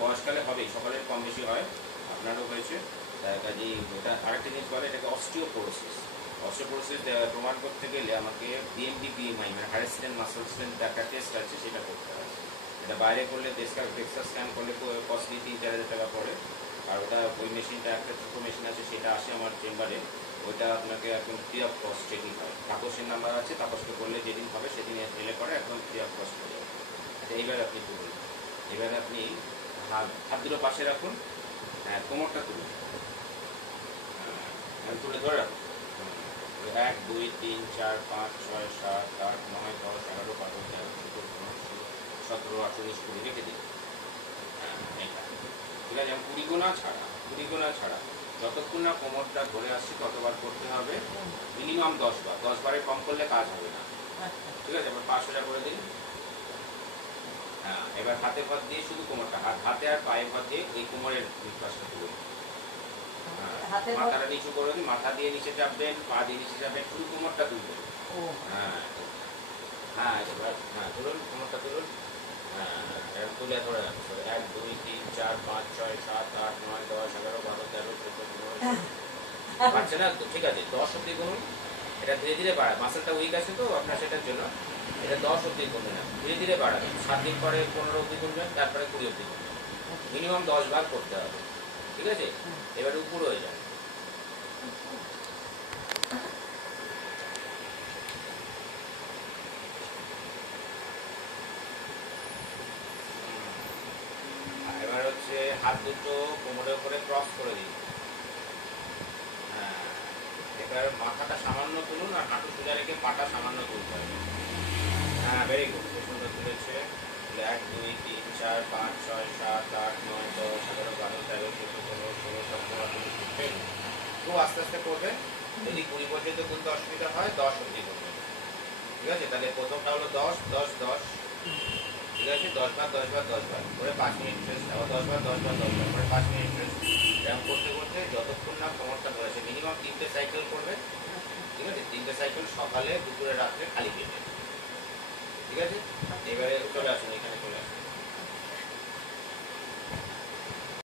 বয়সকালে হবেই, সকলের কম বেশি হয়, আপনারও হয়েছে। তার কাজেই ওটা আরেকটা জিনিস বলে, এটাকে অস্টিওপোরোসিস। অস্টিওপোরোসিস প্রমাণ করতে গেলে আমাকে বিএমডি পিএমআই মানে হাড়ের স্ট্রেন্থ মাসল স্ট্রেন্থ একটা টেস্ট আছে, সেটা করতে হয়। এটা বাইরে করলে ডেক্সা স্ক্যান করলে কস্টলি 3-4 হাজার টাকা পড়ে। আর ওটা ওই মেশিনটা একটা ছোটো মেশিন আছে, সেটা আসে আমার চেম্বারে, ওইটা আপনাকে একদম ফ্রি অফ কস্ট চেকিং হয়। তাপসের নাম্বার আছে, তাপসকে বললে যেদিন হবে সেদিন এলে পরে একদম ফ্রি অফ কস্ট হয়ে যাবে। আচ্ছা, এইবার আপনি করুন, এবার আপনি হাত দুটো পাশে রাখুন, হ্যাঁ কোমরটা তুলুন, তুলে ধরে রাখুন। 1 2 3 4 5 6 7 8 9 10 11 12 13 14 15 16 17 18 19 20 রেখে দিন। এটা ঠিক আছে, 20 গোনা ছাড়া, 20 গোনা ছাড়া যতক্ষণ না কোমরটা ধরে আসছে ততবার করতে হবে, মিনিমাম 10 বার। 10 বারের কম করলে কাজ হবে না, ঠিক আছে? এবার 5 সোজা করে দিন। হ্যাঁ, এবার হাতে পা দিয়ে শুধু কোমরটা, হাতে আর পায়ে পা দিয়ে এই কোমরের নিঃশ্বাসটা তুলুন। মাথাটা নিচু করে দিন, মাথা দিয়ে নিচে চাপবেন, পা দিয়ে নিচে চাপবেন, শুধু কোমরটা তুলবেন। হ্যাঁ হ্যাঁ, এবার হ্যাঁ তুলুন, কোমরটা তুলুন। হ্যাঁ, তুলে ধরে রাখুন। 1 2 3 4 5 6 7 8 9 10 11 12 13 14 15 পারছে না তো ঠিক আছে, 10 অব্দি করুন। এটা ধীরে ধীরে বাড়ায়, মাসেলটা উইক আছে তো আপনার, সেটার জন্য এটা 10 অব্দি করবে না, ধীরে ধীরে বাড়াবেন। 7 দিন পরে 15 অব্দি করবেন, তারপরে 20 অব্দি করবেন। মিনিমাম 10 বার করতে হবে, ঠিক আছে? এবারে উপর হয়ে যায়। এবার হচ্ছে হাত দুটো কোমরের উপরে ক্রস করে দিন। হ্যাঁ, এবার মাথাটা সামান্য তুলুন আর হাঁটু সোজা রেখে পাটা সামান্য তুলতে হবে। হ্যাঁ, ভেরি গুড, খুব সুন্দর তুলেছে। 1 2 3 4 5 6 7 8 9 10 11 12 13 14 15 16 17 18 খুব আস্তে আস্তে করবে। যদি 20 পর্যন্ত তুলতে অসুবিধা হয় 10 অব্দি করবে, ঠিক আছে? তাহলে প্রথমটা হলো 10 10 10, ঠিক আছে? 10 বার 10 বার 10 বার করে 5 মিনিট রেস্ট, আবার 10 বার 10 বার 10 বার করে 5 মিনিট রেস্ট। এরকম করতে করতে যতক্ষণ না কোমরটা ধরেছে, মিনিমাম 3টে সাইকেল করবে, ঠিক আছে? 3টে সাইকেল সকালে, দুপুরে, রাত্রে খালি পেটে, ঠিক আছে? এবারে চলে আসুন, এখানে চলে আসুন।